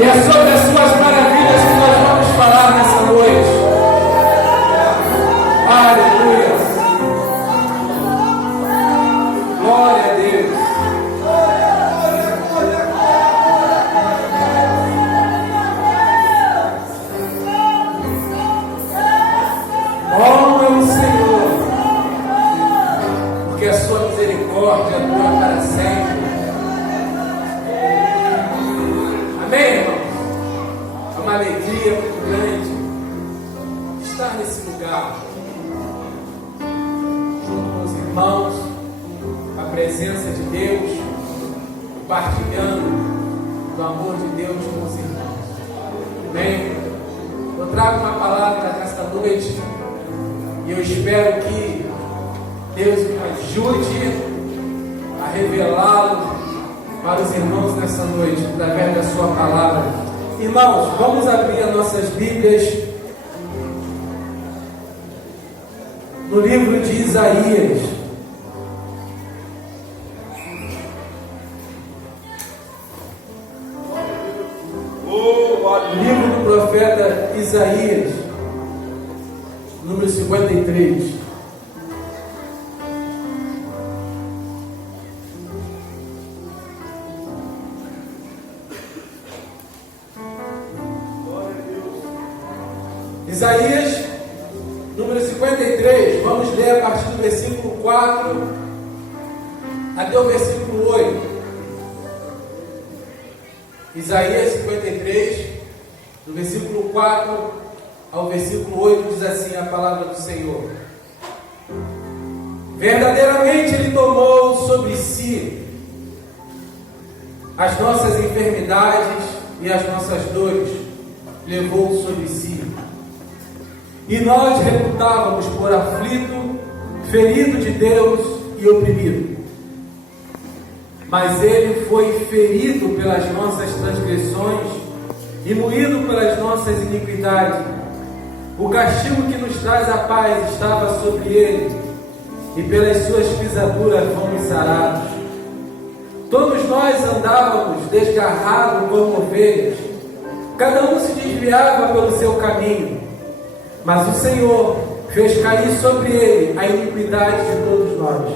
E é sobre as suas maravilhas que nós vamos falar nessa noite. Aleluia. Glória a Deus. Bom é o Senhor, porque a sua misericórdia dura para sempre. Amém, irmãos? É uma alegria muito grande estar nesse lugar, junto com os irmãos, com a presença de Deus, compartilhando do amor de Deus com os irmãos. Amém? Eu trago uma palavra nesta noite e eu espero que Deus me ajude a revelá-lo para os irmãos nessa noite, através da sua palavra. Irmãos, vamos abrir as nossas Bíblias no livro de Isaías. Livro do profeta Isaías, número 53. Isaías, número 53, vamos ler a partir do versículo 4 até o versículo 8. Isaías 53, do versículo 4 ao versículo 8, diz assim a palavra do Senhor: verdadeiramente Ele tomou sobre si as nossas enfermidades e as nossas dores, levou sobre si. E nós reputávamos por aflito, ferido de Deus e oprimido. Mas Ele foi ferido pelas nossas transgressões e moído pelas nossas iniquidades. O castigo que nos traz a paz estava sobre Ele, e pelas suas pisaduras fomos sarados. Todos nós andávamos desgarrados como ovelhas, cada um se desviava pelo seu caminho. Mas o Senhor fez cair sobre ele a iniquidade de todos nós.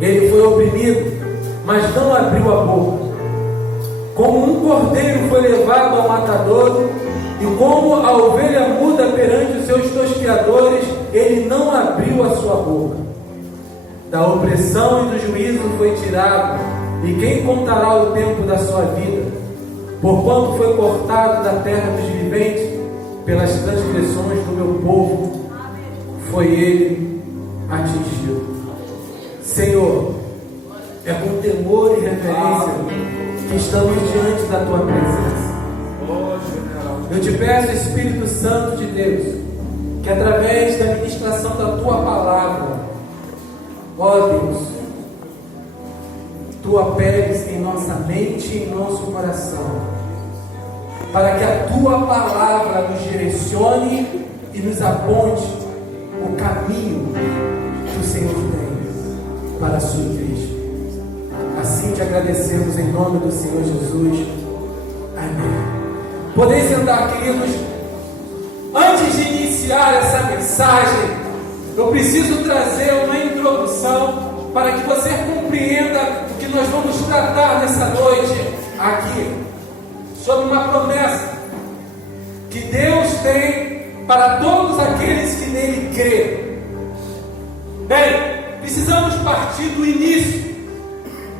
Ele foi oprimido, mas não abriu a boca. Como um cordeiro foi levado ao matadouro, e como a ovelha muda perante os seus tosqueadores, ele não abriu a sua boca. Da opressão e do juízo foi tirado, e quem contará o tempo da sua vida? Porquanto foi cortado da terra dos viventes, pelas transgressões do meu povo, foi ele atingido. Senhor, é com temor e reverência que estamos diante da tua presença. Eu te peço, Espírito Santo de Deus, que através da ministração da tua palavra, ó Deus, tu operes em nossa mente e em nosso coração, para que a tua palavra nos direcione e nos aponte o caminho que o Senhor tem para a sua igreja. Assim te agradecemos em nome do Senhor Jesus. Amém. Podeis sentar, queridos. Antes de iniciar essa mensagem, eu preciso trazer uma introdução para que você compreenda o que nós vamos tratar nessa noite aqui. Sobre uma promessa que Deus tem para todos aqueles que nele crêem. Bem, precisamos partir do início,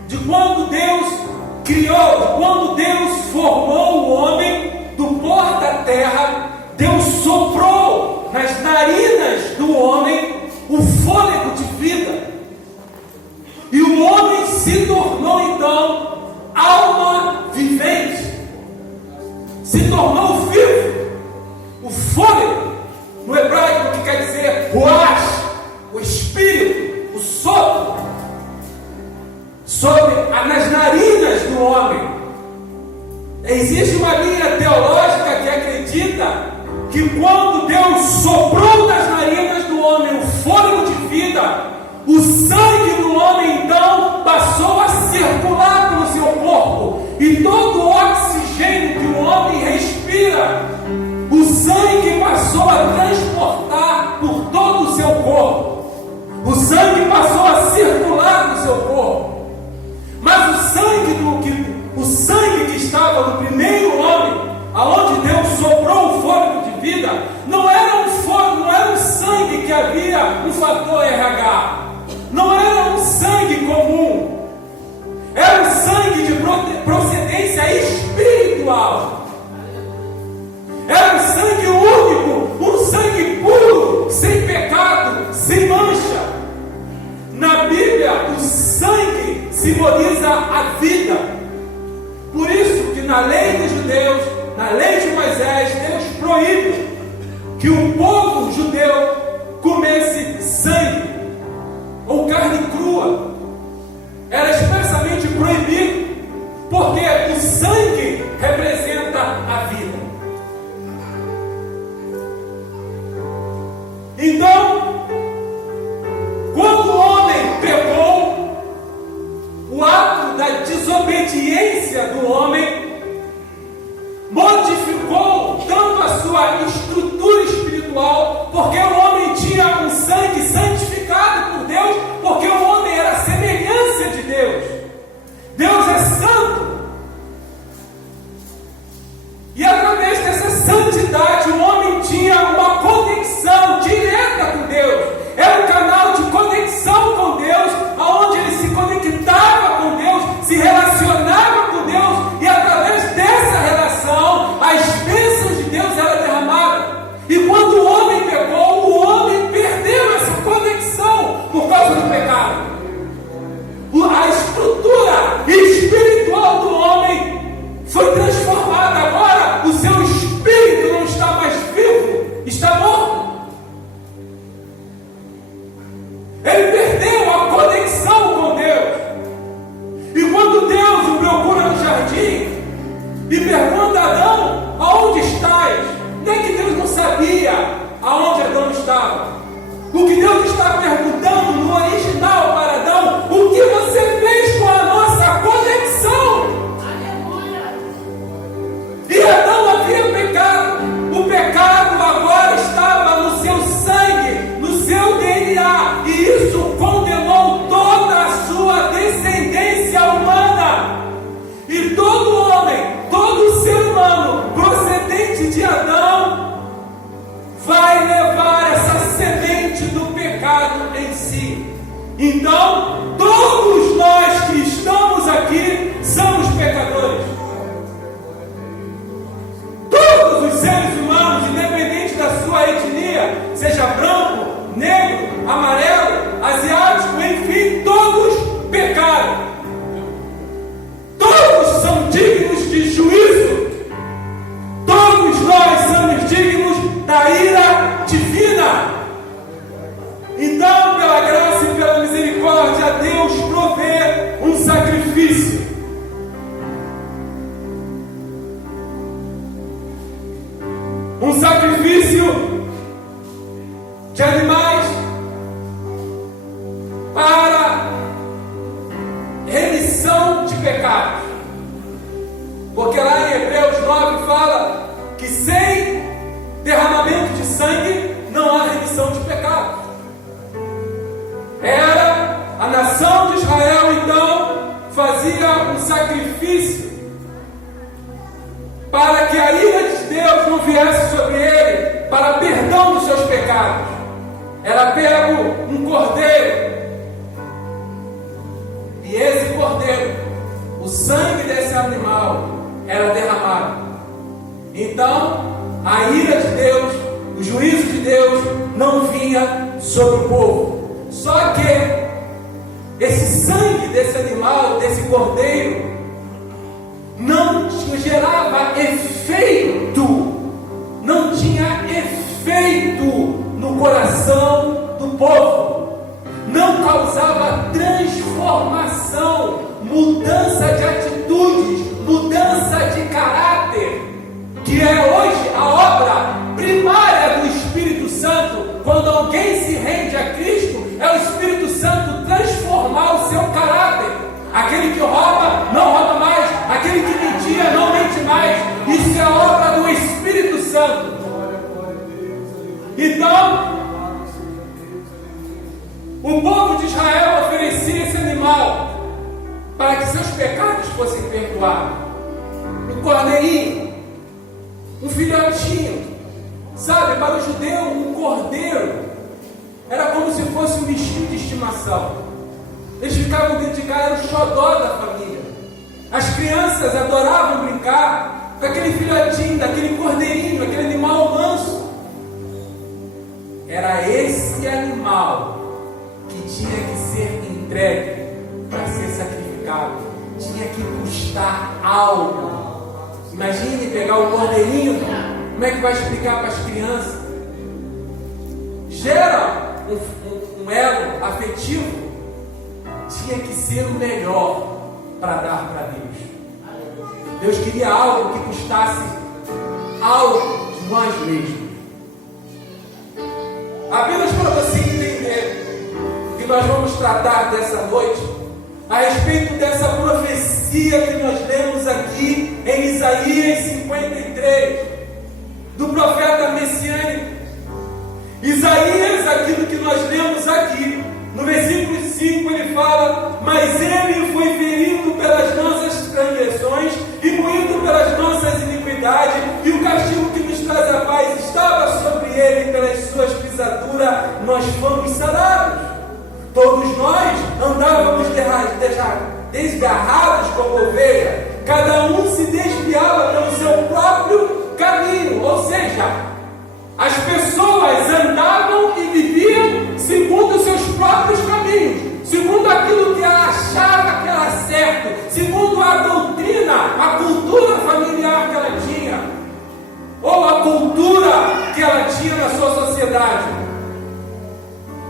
de quando Deus criou, quando Deus formou o homem do pó da terra. Deus soprou nas narinas do homem o fôlego de vida, e o homem se tornou então alma vivente. Se tornou vivo. O fôlego, no hebraico, que quer dizer ruach, o espírito, o sopro, nas narinas do homem. Existe uma linha teológica que acredita que quando Deus soprou nas narinas do homem o fôlego de vida, o sangue do homem então passou a circular pelo seu corpo, e todo o oxigênio oxigênio que o homem respira, o sangue passou a transportar por todo o seu corpo. O sangue passou a circular no seu corpo. Mas o sangue que estava no primeiro homem, aonde Deus soprou o fôlego de vida, não era um sangue que havia um fator RH. Não era um sangue comum. Era um sangue de procedência espiritual. Era um sangue único, um sangue puro, sem pecado, sem mancha. Na Bíblia, o sangue simboliza a vida. Por isso que na lei dos judeus, na lei de Moisés, Deus proíbe que o povo judeu comesse sangue ou carne crua. Era expressamente proibido, porque o sangue representa a vida. Então, quando o homem pecou, o ato da desobediência do homem modificou tanto a sua estrutura espiritual, porque o homem tinha um sangue santificado por Deus, porque o homem era a semelhança de Deus. Deus é santo. E através dessa santidade, o homem tinha uma conexão direta com Deus. Era um canal de conexão com Deus, onde ele se conectava com Deus, se relacionava com Deus, e através dessa relação, as bênçãos de Deus eram derramadas. E quando o homem pecou, o homem perdeu essa conexão por causa do pecado. A estrutura espiritual do homem foi transformada. Agora o seu espírito não está mais vivo, está morto. Ele perdeu a conexão com Deus. E quando Deus o procura no jardim e pergunta a Adão: aonde estás? Não é que Deus não sabia aonde Adão estava. O que Deus está perguntando no original para Adão: o que você fez com a nossa conexão? Aleluia! E Adão havia pecado. O pecado agora estava no seu sangue, no seu DNA, e isso condenou toda a sua descendência humana. E todo homem, todo ser humano procedente de Adão vai levar essa semente do pecado em si. Então, todos nós que estamos aqui somos pecadores. Todos os seres humanos, independente da sua etnia, seja branco, negro, amarelo, asiático, enfim, todos pecaram. Todos são dignos de juízo. Todos nós somos dignos da ira divina. Então, pela graça e pela misericórdia, Deus provê um sacrifício. Um sacrifício de animais para remissão de pecados. Porque lá em Hebreus 9 fala que sem derramamento de sangue não há remissão de pecados. Era a nação de Israel, então, fazia um sacrifício para que a ira de Deus não viesse sobre ele, para perdão dos seus pecados. Era pego um cordeiro, e esse cordeiro, o sangue desse animal era derramado. Então, a ira de Deus, o juízo de Deus não vinha sobre o povo. Só que esse sangue desse animal, desse cordeiro, não gerava efeito, não tinha efeito no coração do povo, não causava transformação, mudança de atitudes, mudança de caráter, que é hoje a obra primária do Espírito Santo. Quando alguém se rende a Cristo, é o Espírito Santo transformar o seu caráter. Aquele que rouba, não rouba mais. Aquele que mentia, não mente mais. Santo. Então, o povo de Israel oferecia esse animal para que seus pecados fossem perdoados. Um cordeirinho, um filhotinho. Sabe, para o judeu, um cordeiro era como se fosse um bichinho de estimação. Eles ficavam dentro de casa, era o xodó da família. As crianças adoravam brincar com aquele filhotinho, daquele cordeirinho, aquele animal manso. Era esse animal que tinha que ser entregue para ser sacrificado. Tinha que custar algo. Imagine pegar o cordeirinho. Como é que vai explicar para as crianças? Gera um elo afetivo. Tinha que ser o melhor para dar para Deus. Deus queria algo que custasse algo de nós mesmos. Apenas para você entender que nós vamos tratar dessa noite a respeito dessa profecia que nós lemos aqui em Isaías 53, do profeta messiânico. Isaías, aquilo que nós lemos aqui, no versículo 5 ele fala: mas ele foi ferido pelas nossas transgressões e moído pelas nossas iniquidades, e o castigo que nos traz a paz estava sobre ele, pelas suas pisaduras nós fomos sarados. Todos nós andávamos desgarrados como ovelha, cada um se desviava pelo seu próprio caminho. Ou seja, as pessoas andavam e viviam segundo os seus próprios caminhos, segundo aquilo que ela achava que era certo, segundo a doutrina, a cultura familiar que ela tinha, ou a cultura que ela tinha na sua sociedade.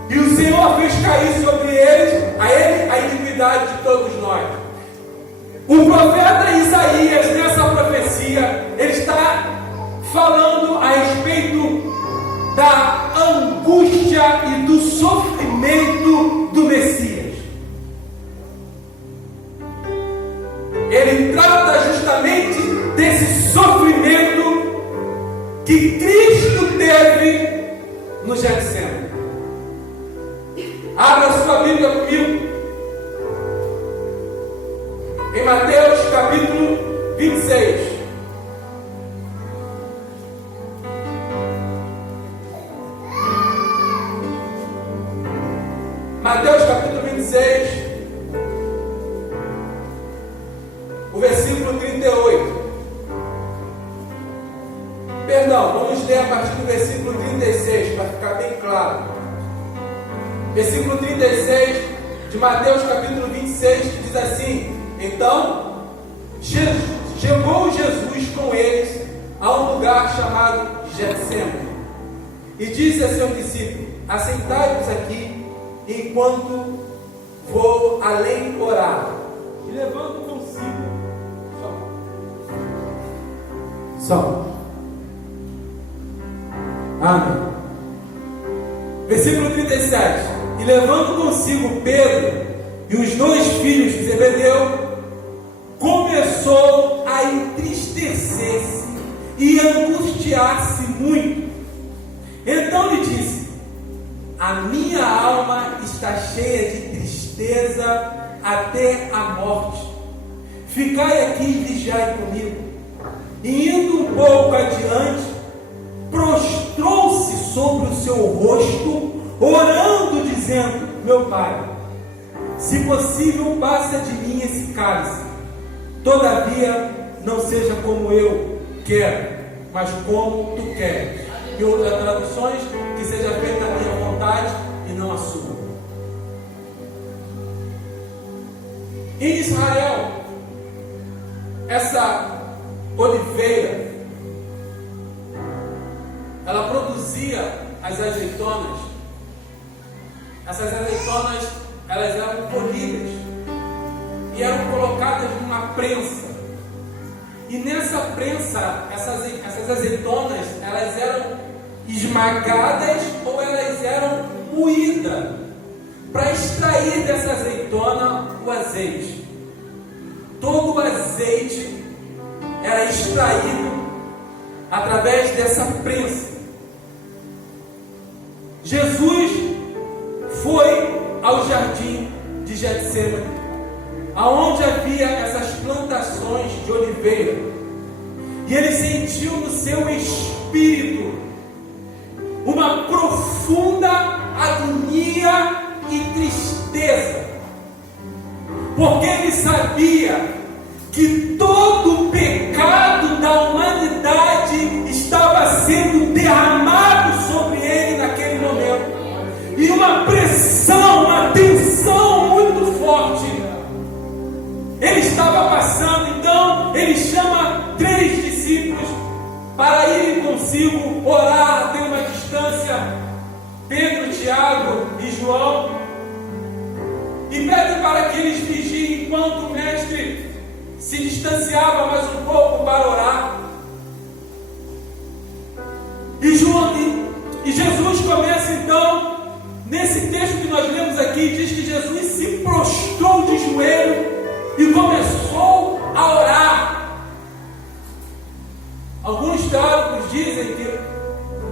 E o Senhor fez cair sobre eles, a iniquidade de todos nós. O profeta Isaías, nessa profecia, ele está falando a respeito da angústia e do sofrimento do Messias. Ele trata justamente desse sofrimento que Cristo teve no Getsemane. Abra sua Bíblia comigo em Mateus capítulo 26. Mateus capítulo 26, o versículo 38. Perdão, vamos ler a partir do versículo 36, para ficar bem claro. Versículo 36 de Mateus capítulo 26, que diz assim: então chegou Jesus com eles a um lugar chamado Getsemane e disse a seus discípulos: assentai-vos aqui enquanto vou além orar. E levando consigo só. Amém. Versículo 37. E levando consigo Pedro e os 2 filhos de Zebedeu, começou a entristecer-se e angustiar-se muito. Então lhe disse: a minha alma está cheia de tristeza até a morte. Ficai aqui e vigiai comigo. E indo um pouco adiante, prostrou-se sobre o seu rosto, orando, dizendo: meu Pai, se possível, passa de mim esse cálice. Todavia, não seja como eu quero, mas como tu queres. Em outras traduções, que seja feita a minha vontade e não a sua. Em Israel, essa oliveira, ela produzia as azeitonas. Essas azeitonas, elas eram colhidas e eram colocadas numa prensa. E nessa prensa, essas azeitonas, elas eram esmagadas ou elas eram moídas para extrair dessa azeitona o azeite. Todo o azeite era extraído através dessa prensa. Jesus foi ao jardim de Getsêmani, aonde havia essas plantações de oliveira, e ele sentiu no seu espírito uma profunda agonia e tristeza, porque ele sabia que todo o pecado da humanidade estava sendo derramado sobre ele naquele momento, e uma pressão, uma tensão muito forte ele estava passando. Então ele chama 3 discípulos para irem consigo orar, ter uma distância, Pedro, Tiago e João, e pede para que eles vigiem enquanto o mestre se distanciava mais um pouco para orar. E Jesus começa então, nesse texto que nós lemos aqui, diz que Jesus se prostrou de joelho e começou a orar. Alguns teólogos dizem que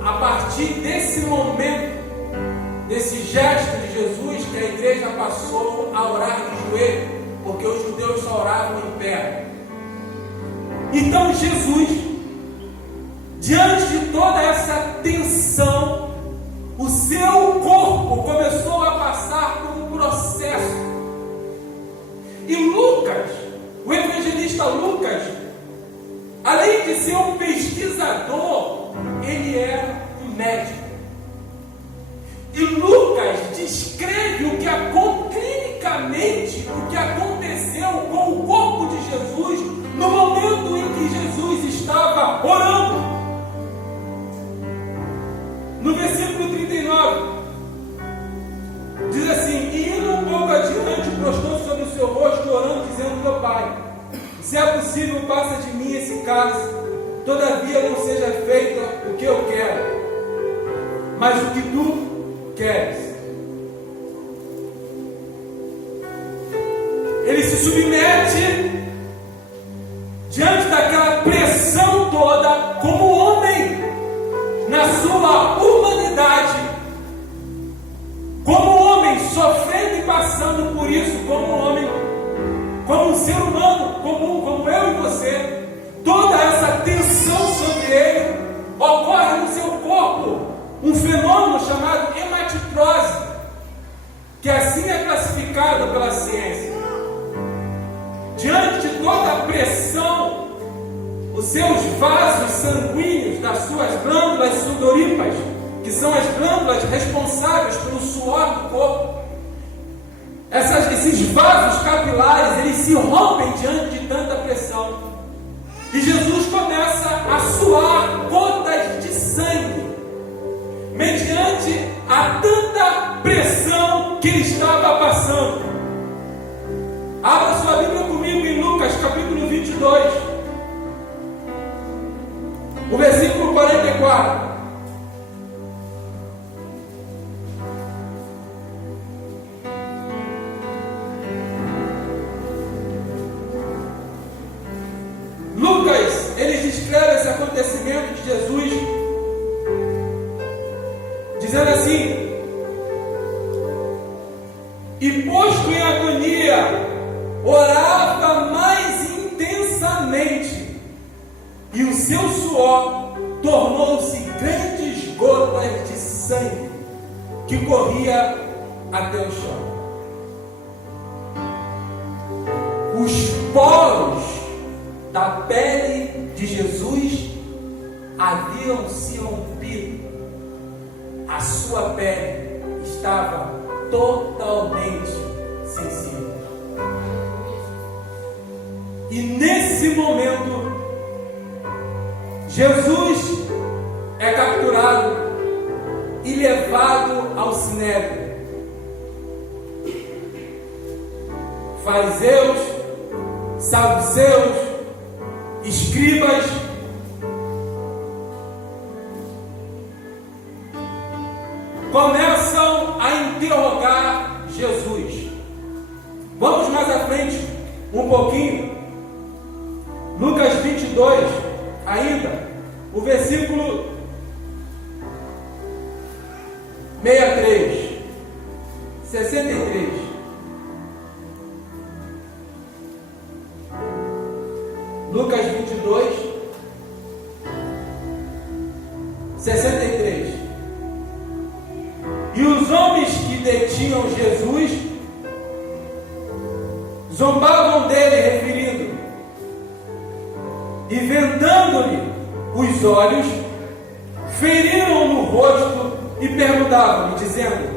a partir desse momento, desse gesto de Jesus, que a igreja passou a orar de joelho, porque os judeus só oravam em pé. Então Jesus, diante de toda essa tensão, o seu corpo começou a passar por um processo. E Lucas, o evangelista Lucas, além de ser um pesquisador, ele era um médico. E Lucas descreve clinicamente o que aconteceu com o corpo de Jesus no momento em que Jesus estava orando. No versículo 39, diz assim: e indo um pouco adiante, prostrou-se sobre o seu rosto, orando, dizendo: meu Pai, se é possível, passa de mim esse cálice, todavia não seja feito o que eu quero, mas o que tu queres. Ele se submete diante daquela pressão toda, como homem, na sua humanidade, como homem sofrendo e passando por isso, como homem, como um ser humano comum, como eu e você. Toda essa tensão sobre ele ocorre no seu corpo, um fenômeno chamado hematitrose, que assim é classificado pela ciência. Diante de toda a pressão, os seus vasos sanguíneos das suas glândulas sudoríparas, que são as glândulas responsáveis pelo suor do corpo, esses vasos capilares, eles se rompem diante de tanta pressão. E Jesus começa a suar gotas de sangue, mediante a tanta pressão que ele estava passando. Abra sua Bíblia comigo em Lucas capítulo 22, o versículo 44. Lucas, ele descreve esse acontecimento de Jesus, dizendo assim: e posto em agonia, orava mais intensamente, e o seu suor tornou-se grandes gotas de sangue que corria até o chão. Os poros da pele de Jesus haviam se rompido. A sua pele estava totalmente sensível. E nesse momento, Jesus é capturado e levado ao sinédrio. Fariseus, saduceus, escribas começam a interrogar Jesus. Vamos mais à frente um pouquinho. Lucas 22, ainda, o versículo 63. Lucas 22, 63. E os homens que detinham Jesus zombavam dele, referindo, e vendando-lhe os olhos, feriram no rosto e perguntavam-lhe, dizendo: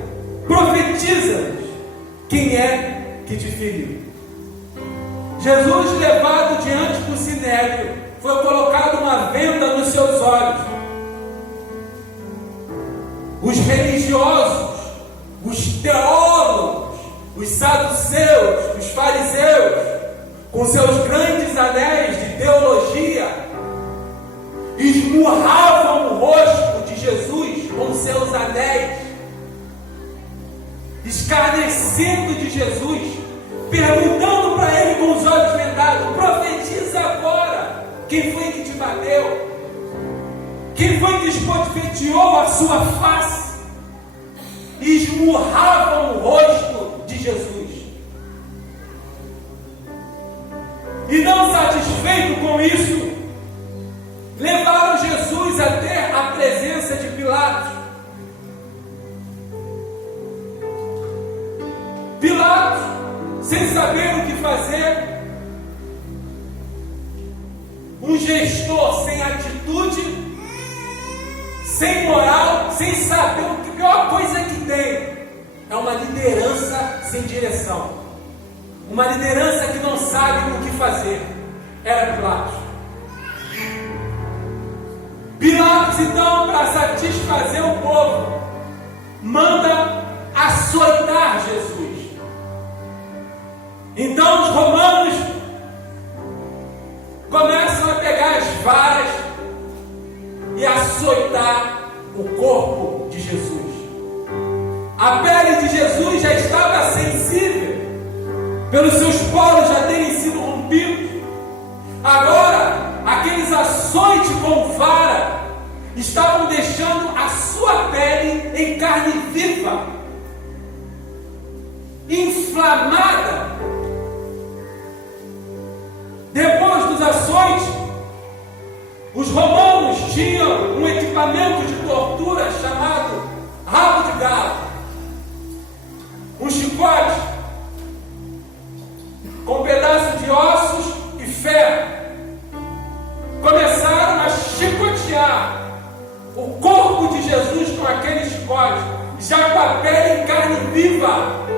profetiza-nos, quem é que te feriu? Jesus, levado diante do sinédrio, foi colocado uma venda nos seus olhos. Os religiosos, os teólogos, os saduceus, os fariseus, com seus grandes anéis de teologia, esmurravam o rosto de Jesus com seus anéis, escarnecendo de Jesus, perguntando para ele com os olhos vendados: profetiza agora, quem foi que te bateu? Quem foi que esbofeteou a sua face? Esmurravam o rosto de Jesus. E não satisfeito com isso, levaram Jesus até a presença de Pilatos. Pilatos, sem saber o que fazer, um gestor sem atitude, sem moral, sem saber, a pior coisa que tem é uma liderança sem direção, uma liderança que não sabe o que fazer. Era Pilatos. Pilatos, então, para satisfazer o povo, manda açoitar Jesus. Então os romanos começam a pegar as varas e açoitar o corpo de Jesus. A pele de Jesus já estava sensível, pelos seus poros já terem sido rompidos. Agora, aqueles açoites com vara estavam deixando a sua pele em carne viva, inflamada. Depois dos açoites, os romanos tinham um equipamento de tortura chamado rabo de galo, um chicote com um pedaço de ossos e ferro. Começaram a chicotear o corpo de Jesus com aquele chicote, já com a pele em carne viva.